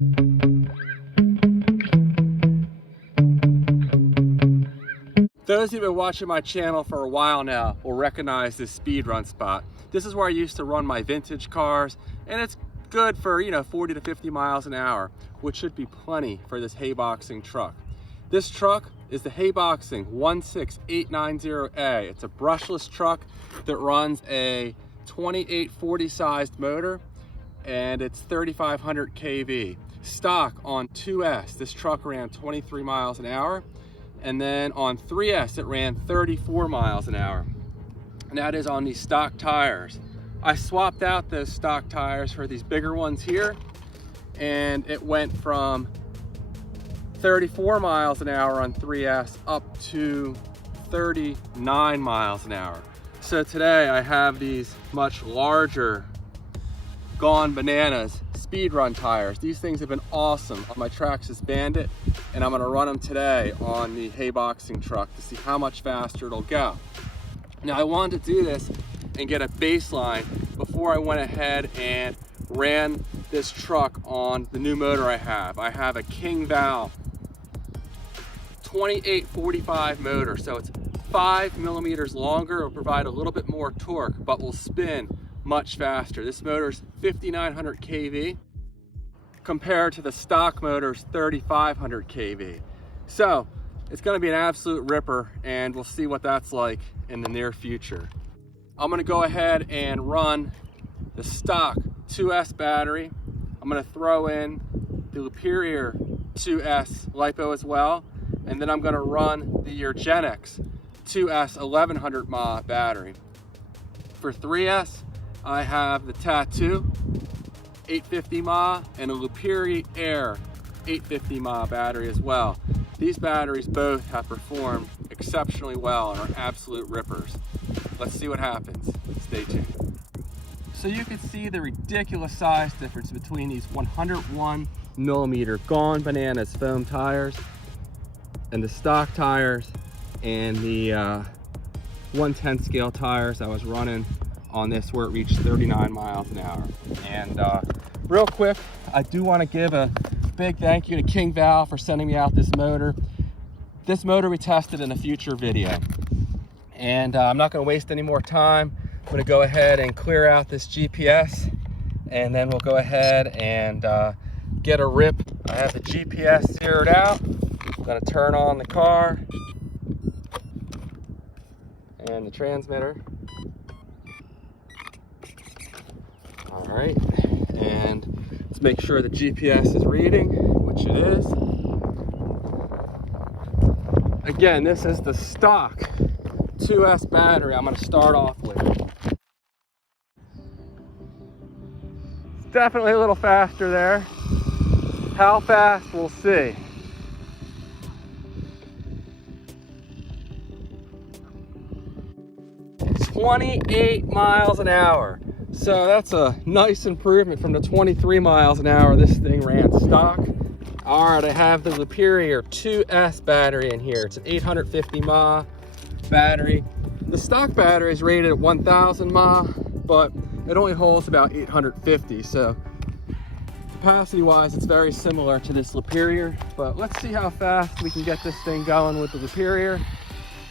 Those who've been watching my channel for a while now will recognize this speed run spot. This is where I used to run my vintage cars, and it's good for, 40 to 50 miles an hour, which should be plenty for this Haiboxing truck. This truck is the Haiboxing 16890A. It's a brushless truck that runs a 2840 sized motor, and it's 3,500 kV. Stock on 2S, this truck ran 23 miles an hour. And then on 3S, it ran 34 miles an hour. And that is on these stock tires. I swapped out those stock tires for these bigger ones here, and it went from 34 miles an hour on 3S up to 39 miles an hour. So today I have these much larger Gone Bananas speed run tires. These things have been awesome on my Traxxas Bandit, and I'm gonna run them today on the Haiboxing truck to see how much faster it'll go. Now I wanted to do this and get a baseline before I went ahead and ran this truck on the new motor I have. I have a King Valve 2845 motor, so it's 5 millimeters longer. It'll provide a little bit more torque, but will spin much faster. This motor's 5,900 kV compared to the stock motor's 3,500 kV. So it's going to be an absolute ripper, and we'll see what that's like in the near future. I'm going to go ahead and run the stock 2S battery. I'm going to throw in the Superior 2S LiPo as well, and then I'm going to run the Eurogenics 2S 1100 mAh battery. For 3S, I have the Tattoo 850 mAh and a Superior Air 850 mAh battery as well. These batteries both have performed exceptionally well and are absolute rippers. Let's see what happens. Stay tuned. So you can see the ridiculous size difference between these 101 millimeter Gone Bananas foam tires and the stock tires and the 110 scale tires I was running on this, where it reached 39 miles an hour. And real quick, I do want to give a big thank you to King Valve for sending me out this motor. This motor we tested in a future video. And I'm not going to waste any more time. I'm going to go ahead and clear out this GPS, and then we'll go ahead and get a rip. I have the GPS zeroed out. I'm going to turn on the car and the transmitter. All right, and let's make sure the GPS is reading, which it is. Again, this is the stock 2S battery I'm going to start off with. It's definitely a little faster there. How fast, we'll see. It's 28 miles an hour. So that's a nice improvement from the 23 miles an hour this thing ran stock. All right, I have the Superior 2S battery in here. It's an 850 mAh battery. The stock battery is rated at 1,000 mAh, but it only holds about 850. So capacity wise, it's very similar to this Superior, but let's see how fast we can get this thing going with the Superior.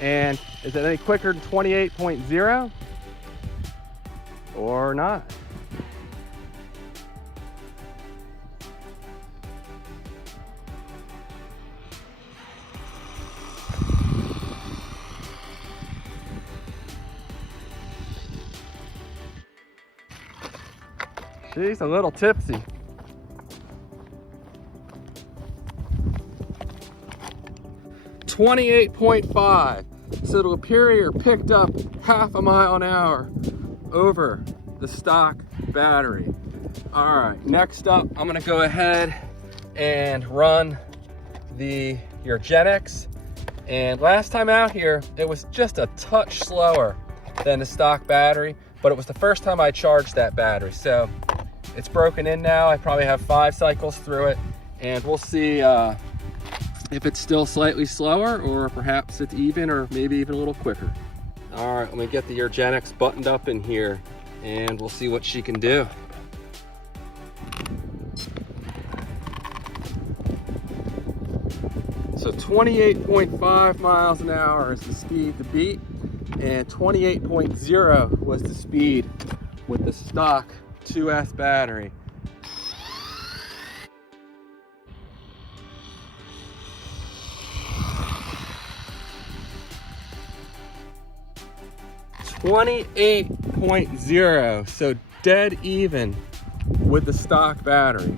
And is it any quicker than 28.0 or not? She's a little tipsy. .5. So the Superior picked up half a mile an hour over the stock battery. All right, next up, I'm gonna go ahead and run the Eurogenics. And last time out here, it was just a touch slower than the stock battery, but it was the first time I charged that battery. So it's broken in now. I probably have 5 cycles through it, and we'll see if it's still slightly slower, or perhaps it's even, or maybe even a little quicker. All right, let me get the Eurogenics buttoned up in here, and we'll see what she can do. So 28.5 miles an hour is the speed to beat, and 28.0 was the speed with the stock 2S battery. .0, so dead even with the stock battery.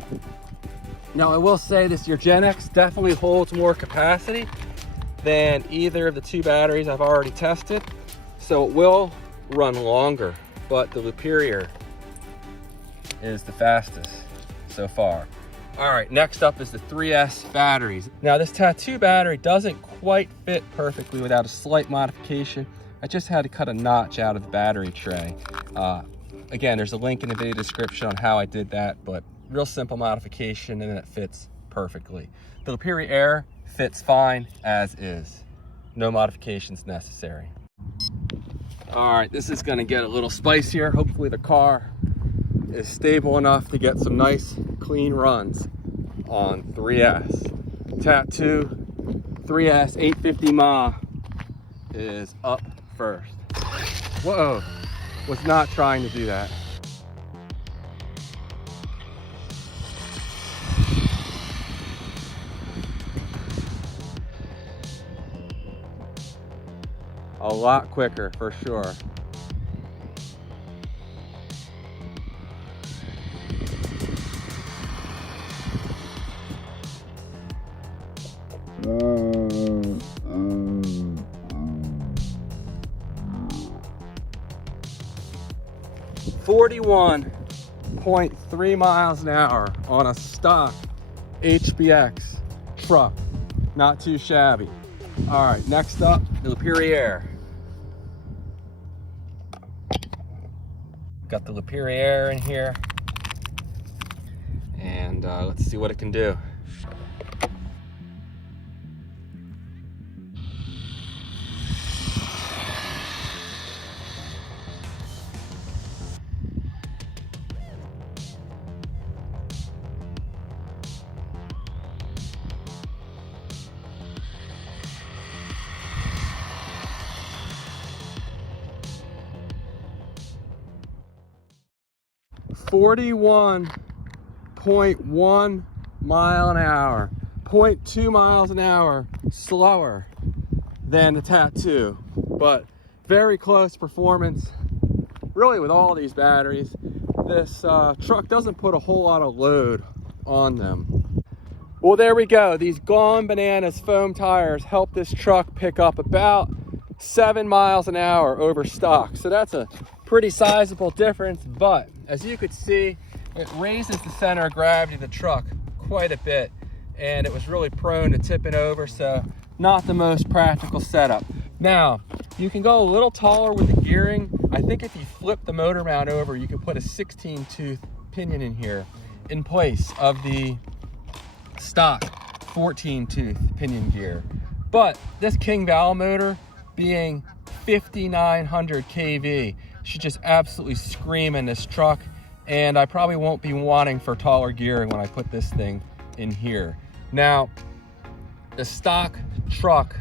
Now I will say this, your Gen X definitely holds more capacity than either of the two batteries I've already tested, so it will run longer, but the Superior is the fastest so far. All right, next up is the 3S batteries. Now this Tattoo battery doesn't quite fit perfectly without a slight modification. I just had to cut a notch out of the battery tray. Again, there's a link in the video description on how I did that, but real simple modification and it fits perfectly. The Superior Air fits fine as is. No modifications necessary. All right, this is gonna get a little spicier. Hopefully the car is stable enough to get some nice clean runs on 3S. Tattoo 3S 850 mAh is up first. Whoa, was not trying to do that. A lot quicker for sure. .3 miles an hour on a stock HBX truck. Not too shabby. All right, next up, the Superior Air. Got the Superior Air in here. And let's see what it can do. .1 mile an hour, 0.2 miles an hour slower than the Tattoo, but very close performance. Really, with all these batteries, this truck doesn't put a whole lot of load on them. Well, there we go. These Gone Bananas foam tires help this truck pick up about 7 miles an hour over stock. So that's a pretty sizable difference, but as you could see, it raises the center of gravity of the truck quite a bit, and it was really prone to tipping over, so not the most practical setup. Now, you can go a little taller with the gearing. I think if you flip the motor mount over, you can put a 16-tooth pinion in here in place of the stock 14-tooth pinion gear. But this King valve motor, being 5,900 kV, should just absolutely scream in this truck, and I probably won't be wanting for taller gearing when I put this thing in here. Now, the stock truck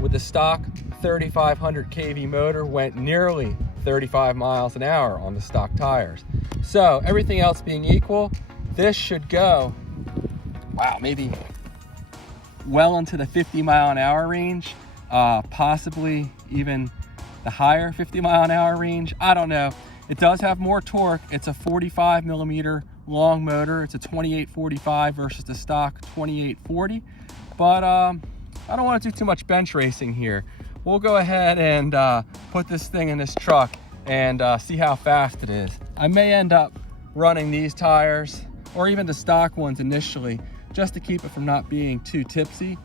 with the stock 3,500 kV motor went nearly 35 miles an hour on the stock tires. So everything else being equal, this should go, wow, maybe well into the 50 mile an hour range, possibly even the higher 50 mile an hour range. I don't know. It does have more torque. It's a 45 millimeter long motor. It's a 2845 versus the stock 2840. But I don't want to do too much bench racing here. We'll go ahead and put this thing in this truck and see how fast it is. I may end up running these tires or even the stock ones initially, just to keep it from not being too tipsy.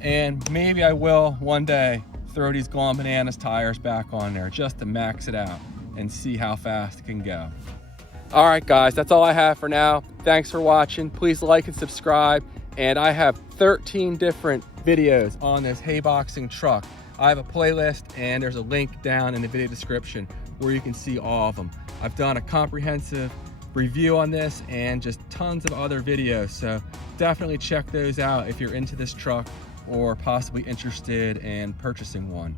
And maybe I will one day throw these Gone Bananas tires back on there just to max it out and see how fast it can go. All right, guys, that's all I have for now. Thanks for watching. Please like and subscribe. And I have 13 different videos on this Haiboxing truck. I have a playlist, and there's a link down in the video description where you can see all of them. I've done a comprehensive review on this and just tons of other videos, so definitely check those out if you're into this truck or possibly interested in purchasing one.